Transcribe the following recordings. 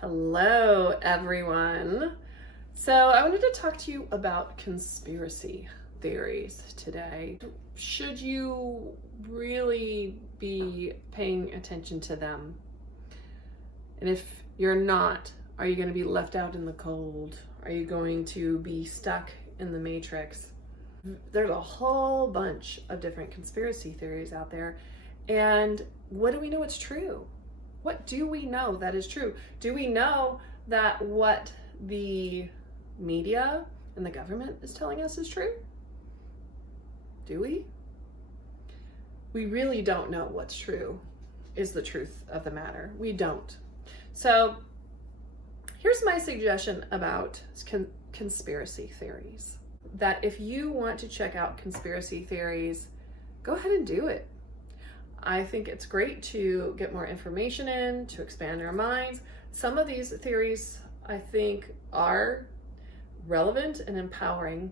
Hello, everyone. So, I wanted to talk to you about conspiracy theories today. Should you really be paying attention to them? And if you're not, are you going to be left out in the cold? Are you going to be stuck in the matrix? There's a whole bunch of different conspiracy theories out there. And what do we know is true? What do we know that is true? Do we know that what the media and the government is telling us is true? Do we? We really don't know what's true, is the truth of the matter. We don't. So here's my suggestion about conspiracy theories. That if you want to check out conspiracy theories, go ahead and do it. I think it's great to get more information in, to expand our minds. Some of these theories, I think, are relevant and empowering.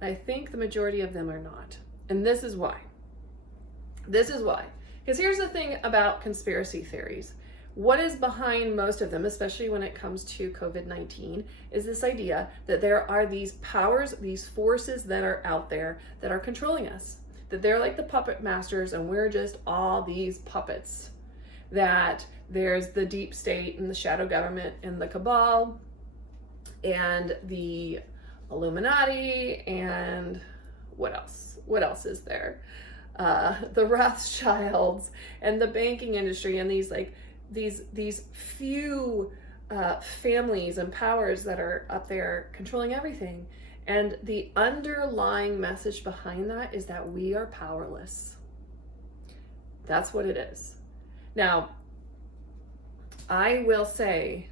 I think the majority of them are not. And this is why. Because here's the thing about conspiracy theories. What is behind most of them, especially when it comes to COVID-19, is this idea that there are these powers, these forces that are out there that are controlling us. That they're like the puppet masters and we're just all these puppets. That there's the deep state and the shadow government and the cabal and the Illuminati and what else? What else is there? The Rothschilds and the banking industry and these few families and powers that are up there controlling everything. And the underlying message behind that is that we are powerless. That's what it is. Now, I will say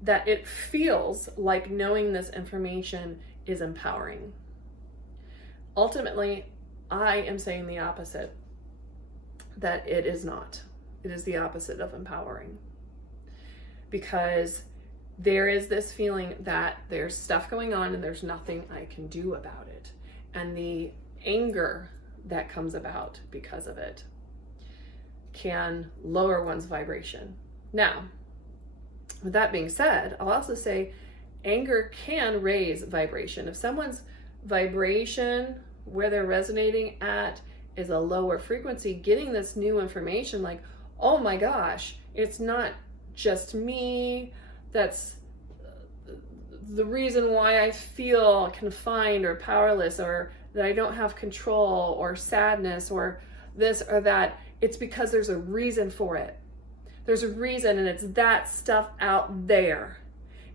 that it feels like knowing this information is empowering. Ultimately, I am saying the opposite, that it is not. It is the opposite of empowering. Because there is this feeling that there's stuff going on and there's nothing I can do about it. And the anger that comes about because of it can lower one's vibration. Now, with that being said, I'll also say anger can raise vibration. If someone's vibration, where they're resonating at, is a lower frequency, getting this new information like, oh my gosh, it's not just me, that's the reason why I feel confined or powerless or that I don't have control or sadness or this or that. It's because there's a reason for it. There's a reason, and it's that stuff out there.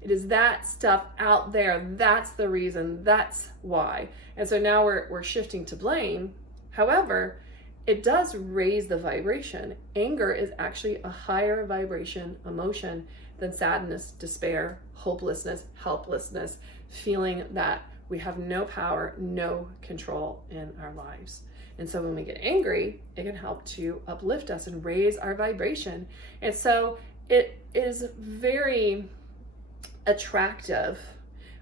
It is that stuff out there. That's the reason. That's why. And so now we're shifting to blame. However, it does raise the vibration. Anger is actually a higher vibration emotion than sadness, despair, hopelessness, helplessness, feeling that we have no power, no control in our lives. And so when we get angry, it can help to uplift us and raise our vibration. And so it is very attractive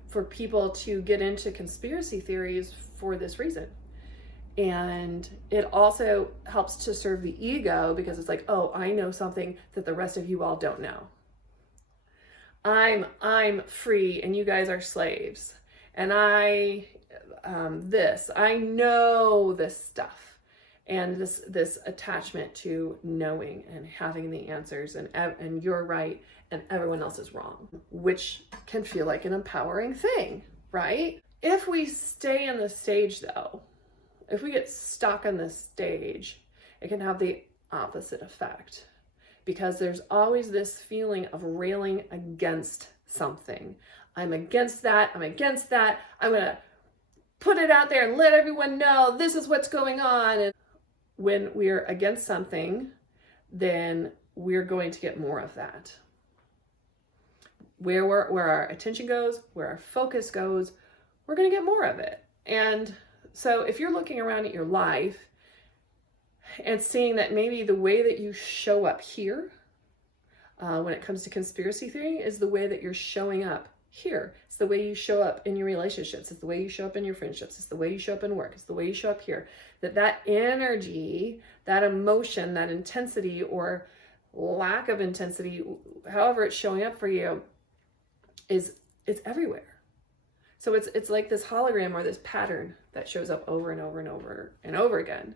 for people to get into conspiracy theories for this reason. And it also helps to serve the ego because it's like, oh, I know something that the rest of you all don't know. I'm free and you guys are slaves. And I know this stuff. And this attachment to knowing and having the answers and you're right and everyone else is wrong, which can feel like an empowering thing, right? If we stay on the stage though, if we get stuck on this stage, it can have the opposite effect because there's always this feeling of railing against something. I'm against that. I'm against that. I'm going to put it out there and let everyone know this is what's going on. And when we're against something, then we're going to get more of that. Where our attention goes, where our focus goes, we're going to get more of it. And so if you're looking around at your life and seeing that maybe the way that you show up here when it comes to conspiracy theory is the way that you're showing up here. It's the way you show up in your relationships. It's the way you show up in your friendships. It's the way you show up in work. It's the way you show up here. That energy, that emotion, that intensity, or lack of intensity, however it's showing up for you, it's everywhere. So it's like this hologram or this pattern that shows up over and over and over and over again.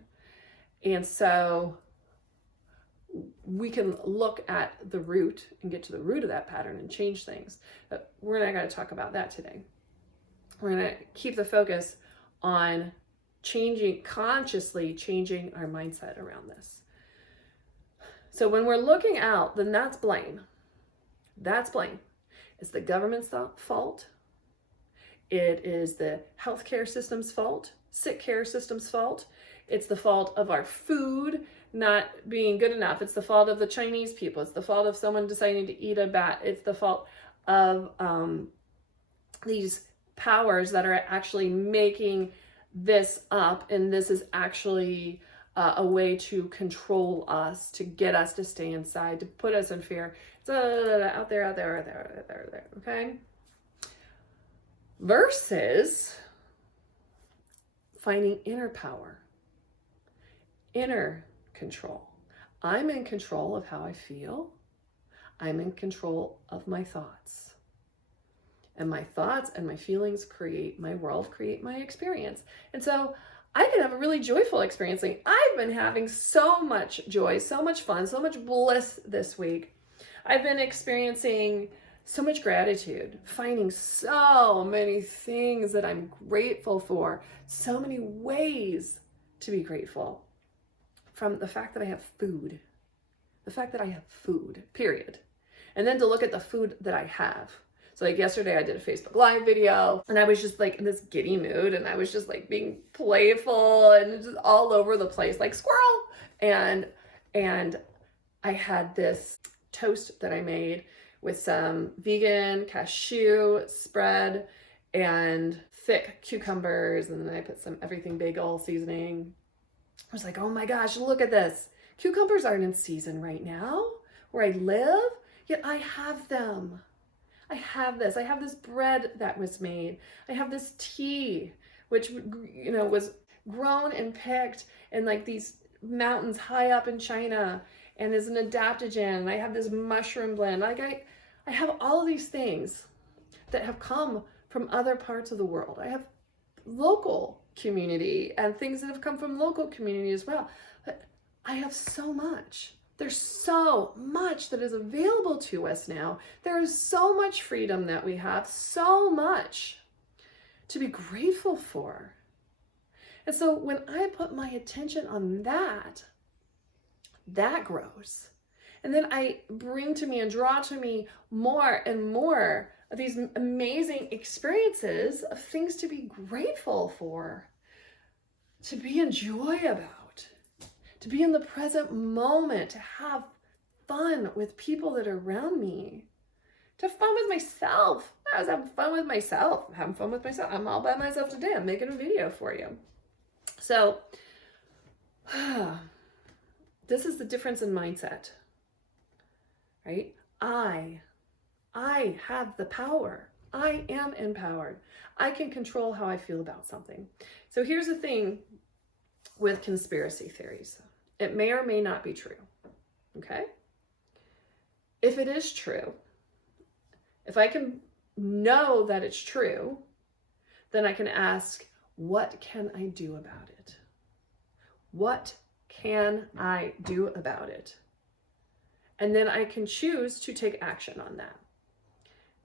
And so we can look at the root and get to the root of that pattern and change things. But we're not going to talk about that today. We're going to keep the focus on consciously changing our mindset around this. So when we're looking out, then that's blame. That's blame. It's the government's fault. It is the healthcare system's fault, sick care system's fault. It's the fault of our food not being good enough. It's the fault of the Chinese people. It's the fault of someone deciding to eat a bat. It's the fault of these powers that are actually making this up, and this is actually a way to control us, to get us to stay inside, to put us in fear. It's out there, okay? Versus finding inner power, inner control. I'm in control of how I feel. I'm in control of my thoughts. And my thoughts and my feelings create my world, create my experience. And so I can have a really joyful experience. Like, I've been having so much joy, so much fun, so much bliss this week. I've been experiencing so much gratitude, finding so many things that I'm grateful for, so many ways to be grateful. From the fact that I have food, period. And then to look at the food that I have. So like yesterday I did a Facebook Live video and I was just like in this giddy mood and I was just like being playful and just all over the place like squirrel. And I had this toast that I made with some vegan cashew spread and thick cucumbers, and then I put some everything bagel seasoning. I was like, oh my gosh, look at this. Cucumbers aren't in season right now where I live, yet I have them. I have this. I have this bread that was made. I have this tea, which, you know, was grown and picked in like these mountains high up in China and is an adaptogen. I have this mushroom blend. Like I have all of these things that have come from other parts of the world. I have local community and things that have come from local community as well. But I have so much. There's so much that is available to us now. There is so much freedom that we have, so much to be grateful for. And so when I put my attention on that, that grows. And then I bring to me and draw to me more and more of these amazing experiences of things to be grateful for, to be in joy about, to be in the present moment, to have fun with people that are around me, to have fun with myself. I was having fun with myself. I'm having fun with myself. I'm all by myself today. I'm making a video for you. So this is the difference in mindset, right? I have the power. I am empowered. I can control how I feel about something. So here's the thing with conspiracy theories. It may or may not be true, okay? If it is true, if I can know that it's true, then I can ask, what can I do about it? What can I do about it? And then I can choose to take action on that.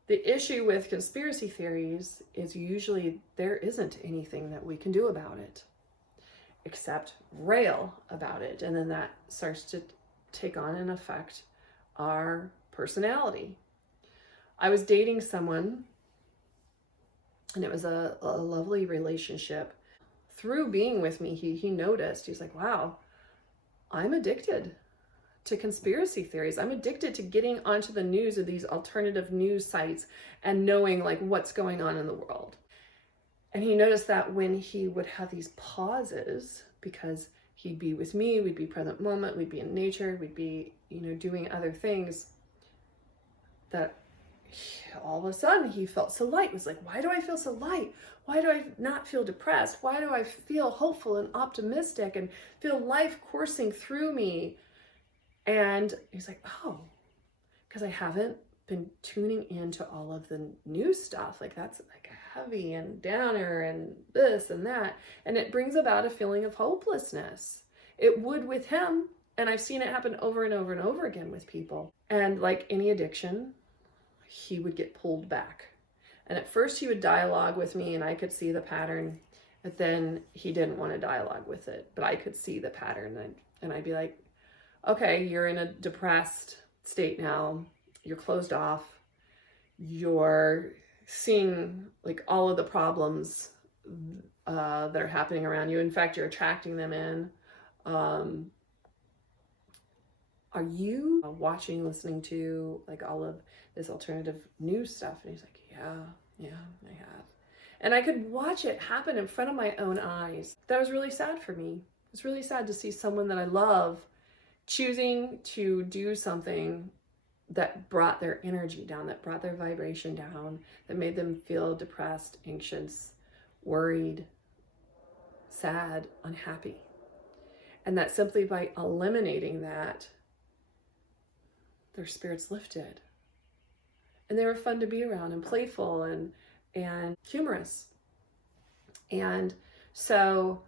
The issue with conspiracy theories is usually there isn't anything that we can do about it, except rail about it. And then that starts to take on and affect our personality. I was dating someone, and it was a lovely relationship. Through being with me, he noticed, he was like, wow, I'm addicted to conspiracy theories. I'm addicted to getting onto the news of these alternative news sites and knowing like what's going on in the world. And he noticed that when he would have these pauses, because he'd be with me, we'd be present moment, we'd be in nature, we'd be, doing other things, that all of a sudden he felt so light. It was like, why do I feel so light? Why do I not feel depressed? Why do I feel hopeful and optimistic and feel life coursing through me? And he's like, oh, because I haven't been tuning into all of the new stuff. Like that's like heavy and downer and this and that. And it brings about a feeling of hopelessness. It would with him. And I've seen it happen over and over and over again with people. And like any addiction, he would get pulled back. And at first he would dialogue with me and I could see the pattern. But then he didn't want to dialogue with it, but I could see the pattern. And I'd be like, okay, you're in a depressed state now. You're closed off. You're seeing like all of the problems that are happening around you. In fact, you're attracting them in. Are you watching, listening to like all of this alternative news stuff? And he's like, yeah, I have. And I could watch it happen in front of my own eyes. That was really sad for me. It was really sad to see someone that I love choosing to do something that brought their energy down, that brought their vibration down, that made them feel depressed, anxious, worried, sad, unhappy. And that simply by eliminating that, their spirits lifted. And they were fun to be around and playful and humorous. And so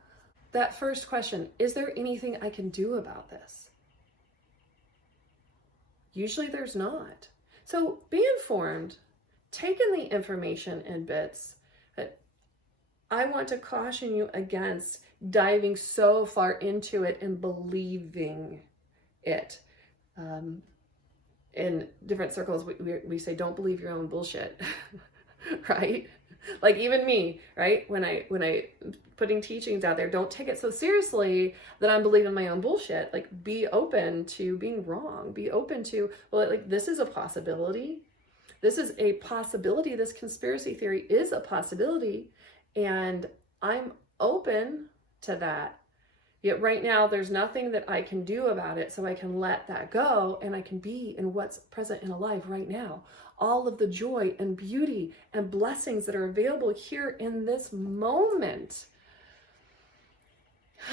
that first question, is there anything I can do about this? Usually there's not. So be informed, take in the information in bits, but I want to caution you against diving so far into it and believing it. In different circles, we say, don't believe your own bullshit, right? Like even me, right? When I putting teachings out there, don't take it so seriously that I'm believing my own bullshit. Like be open to being wrong. Be open to, well, like this is a possibility. This is a possibility. This conspiracy theory is a possibility. And I'm open to that. Yet right now, there's nothing that I can do about it, so I can let that go and I can be in what's present and alive right now. All of the joy and beauty and blessings that are available here in this moment.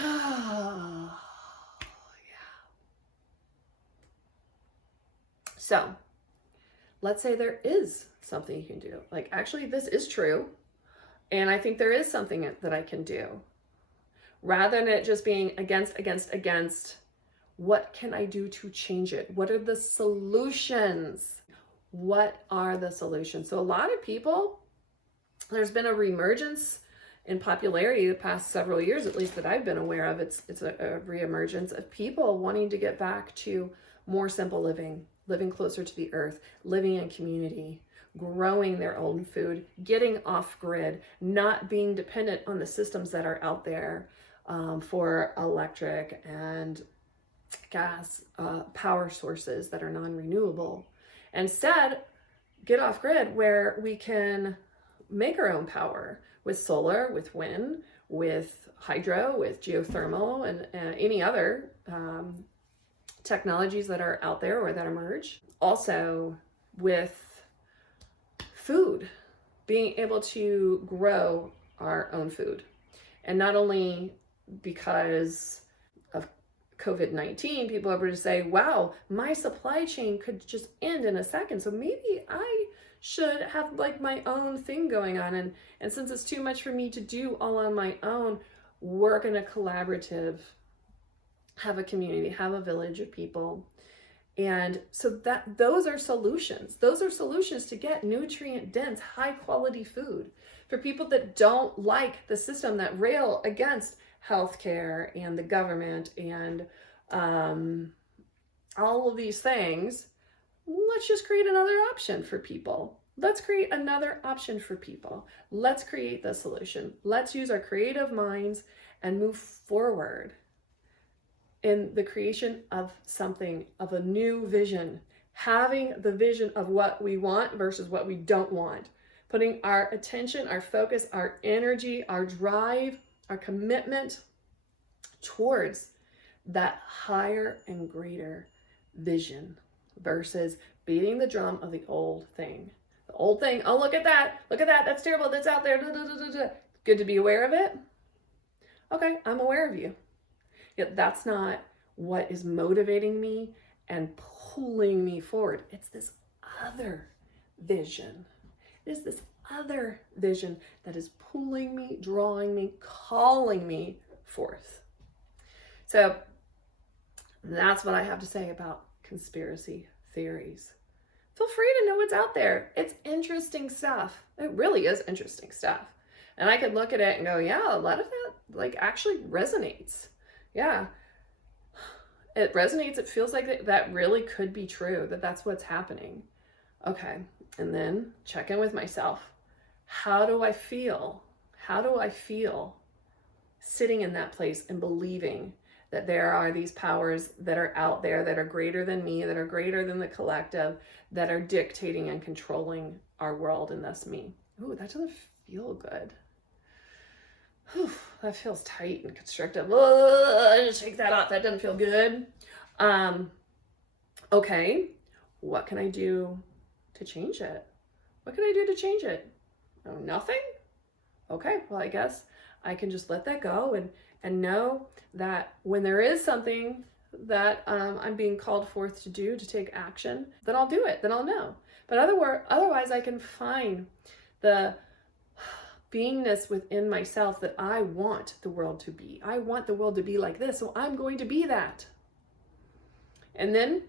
Yeah. So, let's say there is something you can do. Like, actually, this is true. And I think there is something that I can do. Rather than it just being against, what can I do to change it? What are the solutions? What are the solutions? So a lot of people, there's been a reemergence in popularity the past several years, at least that I've been aware of. It's a reemergence of people wanting to get back to more simple living, living closer to the earth, living in community, growing their own food, getting off grid, not being dependent on the systems that are out there. For electric and gas power sources that are non-renewable. Instead, get off grid where we can make our own power with solar, with wind, with hydro, with geothermal, and any other technologies that are out there or that emerge. Also with food, being able to grow our own food. And not only because of COVID-19, people are able to say, wow, my supply chain could just end in a second. So maybe I should have like my own thing going on. And since it's too much for me to do all on my own, work in a collaborative, have a community, have a village of people. And so those are solutions. Those are solutions to get nutrient dense, high quality food for people that don't like the system that rail against healthcare and the government and all of these things. Let's just create another option for people. Let's create another option for people. Let's create the solution. Let's use our creative minds and move forward in the creation of something, of a new vision, having the vision of what we want versus what we don't want, putting our attention, our focus, our energy, our drive, our commitment towards that higher and greater vision versus beating the drum of the old thing. The old thing, oh, look at that, that's terrible, that's out there. Good to be aware of it. Okay, I'm aware of you. Yet that's not what is motivating me and pulling me forward. It's this other vision. It is this other vision that is pulling me, drawing me, calling me forth. So that's what I have to say about conspiracy theories. Feel free to know what's out there. It's interesting stuff. It really is interesting stuff. And I could look at it and go, yeah, a lot of that like actually resonates. Yeah, it resonates. It feels like that really could be true, that that's what's happening. Okay, and then check in with myself. How do I feel? How do I feel sitting in that place and believing that there are these powers that are out there that are greater than me, that are greater than the collective, that are dictating and controlling our world and thus me? Ooh, that doesn't feel good. Whew, that feels tight and constrictive. Shake that off. That doesn't feel good. Okay, what can I do to change it? What can I do to change it? Oh, nothing? Okay, well, I guess I can just let that go and know that when there is something that I'm being called forth to do, to take action, then I'll do it, then I'll know. But otherwise I can find the beingness within myself that I want the world to be. I want the world to be like this, so I'm going to be that. And then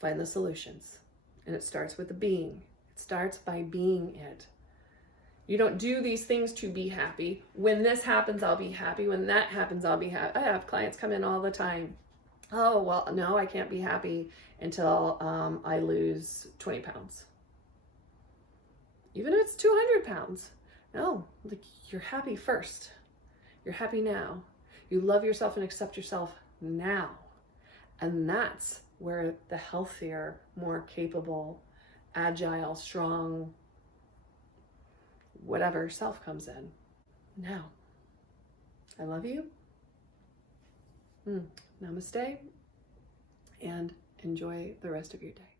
find the solutions. And it starts with the being. It starts by being it. You don't do these things to be happy. When this happens, I'll be happy. When that happens, I'll be happy. I have clients come in all the time. Oh, well, no, I can't be happy until I lose 20 pounds. Even if it's 200 pounds. No, like, you're happy first. You're happy now. You love yourself and accept yourself now. And that's where the healthier, more capable, agile, strong, whatever self comes in. Now, I love you. Namaste, and enjoy the rest of your day.